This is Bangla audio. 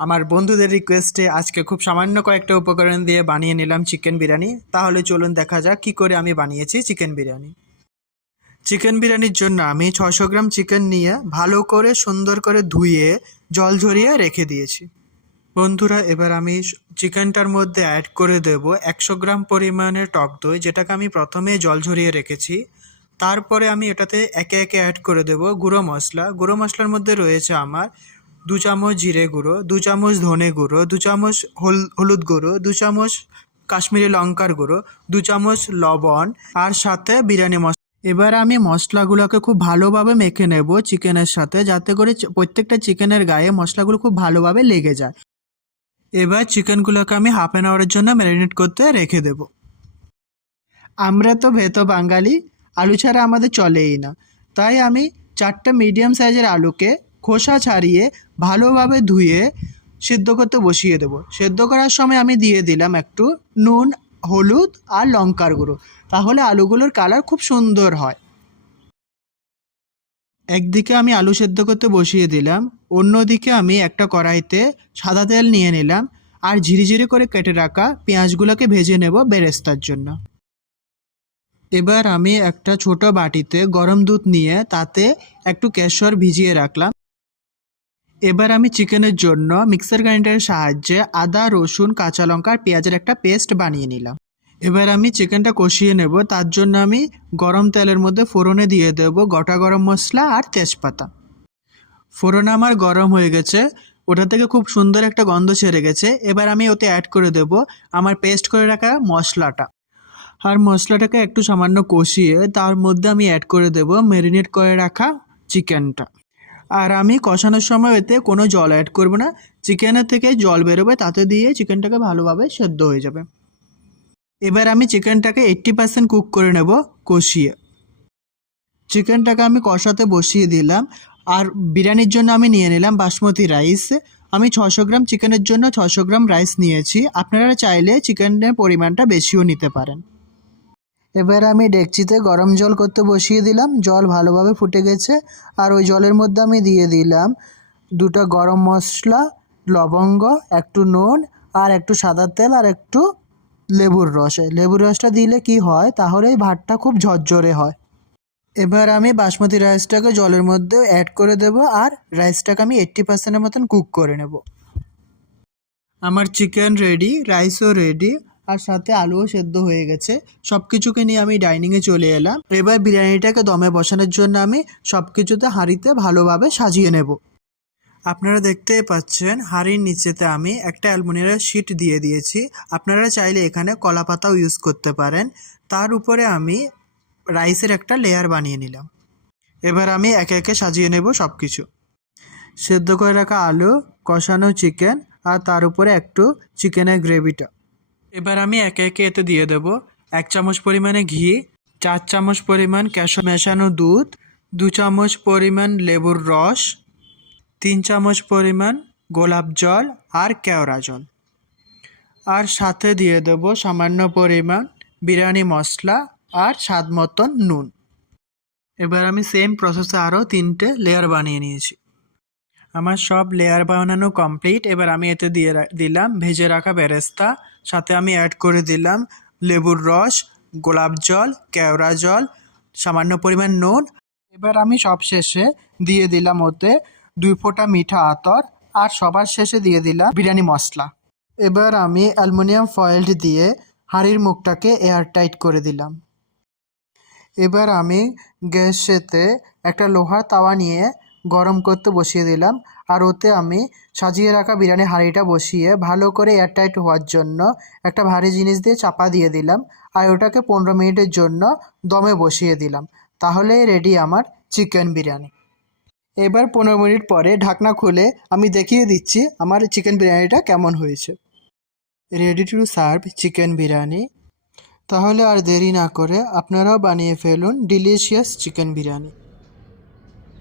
আমার বন্ধুদের রিকোয়েস্টে আজকে খুব সামান্য কয়েকটা উপকরণ দিয়ে বানিয়ে নিলাম চিকেন বিরিয়ানি। তাহলে চলুন দেখা যাক কী করে আমি বানিয়েছি চিকেন বিরিয়ানি। চিকেন বিরিয়ানির জন্য আমি 600 গ্রাম চিকেন নিয়ে ভালো করে সুন্দর করে ধুয়ে জল ঝরিয়ে রেখে দিয়েছি। বন্ধুরা, এবার আমি চিকেনটার মধ্যে অ্যাড করে দেব 100 গ্রাম পরিমাণের টক দই, যেটাকে আমি প্রথমে জল ঝরিয়ে রেখেছি। তারপরে আমি এটাতে একে একে অ্যাড করে দেব গুঁড়ো মশলা। গুঁড়ো মশলার মধ্যে রয়েছে আমার 2 চামচ জিরে গুঁড়ো, 2 চামচ ধনে গুঁড়ো, 2 চামচ হলুদ গুঁড়ো, 2 চামচ কাশ্মীরি লঙ্কার গুঁড়ো, 2 চামচ লবণ আর সাথে বিরিয়ানি মশলা। এবার আমি মশলাগুলোকে খুব ভালোভাবে মেখে নেব চিকেনের সাথে, যাতে করে প্রত্যেকটা চিকেনের গায়ে মশলাগুলো খুব ভালোভাবে লেগে যায়। এবার চিকেনগুলোকে আমি হাফ অ্যান আওয়ারের জন্য ম্যারিনেট করতে রেখে দেব। আমরা তো ভেতো বাঙালি, আলু ছাড়া আমাদের চলেই না। তাই আমি 4টা মিডিয়াম সাইজের আলুকে খোসা ছাড়িয়ে ভালোভাবে ধুয়ে সিদ্ধ করতে বসিয়ে দেব। সেদ্ধ করার সময় আমি দিয়ে দিলাম একটু নুন, হলুদ আর লঙ্কার গুঁড়ো, তাহলে আলুগুলোর কালার খুব সুন্দর হয়। একদিকে আমি আলু সেদ্ধ করতে বসিয়ে দিলাম, অন্যদিকে আমি একটা কড়াইতে সাদা তেল নিয়ে নিলাম আর ঝিরিঝিরি করে কেটে রাখা পেঁয়াজগুলোকে ভেজে নেব বেরেস্তার জন্য। এবার আমি একটা ছোট বাটিতে গরম দুধ নিয়ে তাতে একটু কেশর ভিজিয়ে রাখলাম। এবার আমি চিকেনের জন্য মিক্সার গ্রাইন্ডারের সাহায্যে আদা, রসুন, কাঁচা লঙ্কা আর পেঁয়াজের একটা পেস্ট বানিয়ে নিলাম। এবার আমি চিকেনটা কষিয়ে নেব। তার জন্য আমি গরম তেলের মধ্যে ফোড়নে দিয়ে দেব গোটা গরম মশলা আর তেজপাতা। ফোড়ন আমার গরম হয়ে গেছে, ওটা থেকে খুব সুন্দর একটা গন্ধ ছেড়ে গেছে। এবার আমি ওতে অ্যাড করে দেব আমার পেস্ট করে রাখা মশলাটা। আর মশলাটাকে একটু সামান্য কষিয়ে তার মধ্যে আমি অ্যাড করে দেব ম্যারিনেট করে রাখা চিকেনটা। আর আমি কষানোর সময় এতে কোনো জল অ্যাড করব না, চিকেনের থেকে জল বেরোবে, তাতে দিয়ে চিকেনটাকে ভালোভাবে সেদ্ধ হয়ে যাবে। এবার আমি চিকেনটাকে 80% কুক করে নেব কষিয়ে। চিকেনটাকে আমি কষাতে বসিয়ে দিলাম। আর বিরিয়ানির জন্য আমি নিয়ে নিলাম বাসমতি রাইস। আমি 600 গ্রাম চিকেনের জন্য 600 গ্রাম রাইস নিয়েছি। আপনারা চাইলে চিকেনের পরিমাণটা বেশিও নিতে পারেন। এবার আমি ডেকচিতে গরম জল করতে বসিয়ে দিলাম। জল ভালোভাবে ফুটে গেছে আর ওই জলের মধ্যে আমি দিয়ে দিলাম 2টা গরম মশলা, লবঙ্গ, একটু নুন আর একটু সাদা তেল আর একটু লেবুর রস। লেবুর রসটা দিলে কি হয়, তাহলে এই ভাতটা খুব ঝরঝরে হয়। এবার আমি বাসমতি রাইসটাকে জলের মধ্যে অ্যাড করে দেব আর রাইসটাকে আমি 80%-এর মতন কুক করে নেব। আমার চিকেন রেডি, রাইসও রেডি আর সাথে আলুও সেদ্ধ হয়ে গেছে। সব কিছুকে নিয়ে আমি ডাইনিংয়ে চলে এলাম। এবার বিরিয়ানিটাকে দমে বসানোর জন্য আমি সব কিছুতে হাঁড়িতে ভালোভাবে সাজিয়ে নেব। আপনারা দেখতেই পাচ্ছেন হাঁড়ির নিচেতে আমি একটা অ্যালুমিনিয়ামের শিট দিয়ে দিয়েছি। আপনারা চাইলে এখানে কলা পাতাও ইউজ করতে পারেন। তার উপরে আমি রাইসের একটা লেয়ার বানিয়ে নিলাম। এবার আমি একে একে সাজিয়ে নেব সব কিছু। সেদ্ধ করে রাখা আলু, কষানো চিকেন আর তার উপরে একটু চিকেনের গ্রেভিটা। এবার আমি একে একে এতে দিয়ে দেব 1 চামচ পরিমাণে ঘি, 4 চামচ পরিমাণ কেশর মেশানো দুধ, 2 চামচ পরিমাণ লেবুর রস, 3 চামচ পরিমাণ গোলাপ জল আর কেওড়া জল। আর সাথে দিয়ে দেব সামান্য পরিমাণ বিরিয়ানি মশলা আর স্বাদ মতন নুন। এবার আমি সেম প্রসেসে আরও 3টে লেয়ার বানিয়ে নিয়েছি। আমার সব লেয়ার বানানো কমপ্লিট। এবার আমি এতে দিয়ে দিলাম ভেজে রাখা বেরেস্তা, সাথে আমি অ্যাড করে দিলাম লেবুর রস, গোলাপ জল, কেওড়া জল, সামান্য পরিমাণ নুন। এবার আমি সব শেষে দিয়ে দিলাম ওতে 2 ফোঁটা মিঠা আতর আর সবার শেষে দিয়ে দিলাম বিরিয়ানি মশলা। এবার আমি অ্যালুমিনিয়াম ফয়েল দিয়ে হাঁড়ির মুখটাকে এয়ারটাইট করে দিলাম। এবার আমি গ্যাসেতে একটা লোহার তাওয়া নিয়ে গরম করতে বসিয়ে দিলাম আর ওতে আমি সাজিয়ে রাখা বিরিয়ানি হাঁড়িটা বসিয়ে ভালো করে এয়ারটাইট হওয়ার জন্য একটা ভারী জিনিস দিয়ে চাপা দিয়ে দিলাম আর ওটাকে 15 মিনিটের জন্য দমে বসিয়ে দিলাম। তাহলেই রেডি আমার চিকেন বিরিয়ানি। এবার 15 মিনিট পরে ঢাকনা খুলে আমি দেখিয়ে দিচ্ছি আমার চিকেন বিরিয়ানিটা কেমন হয়েছে। Ready to serve chicken biryani. তাহলে আর দেরি না করে আপনারাও বানিয়ে ফেলুন ডিলিশিয়াস চিকেন বিরিয়ানি।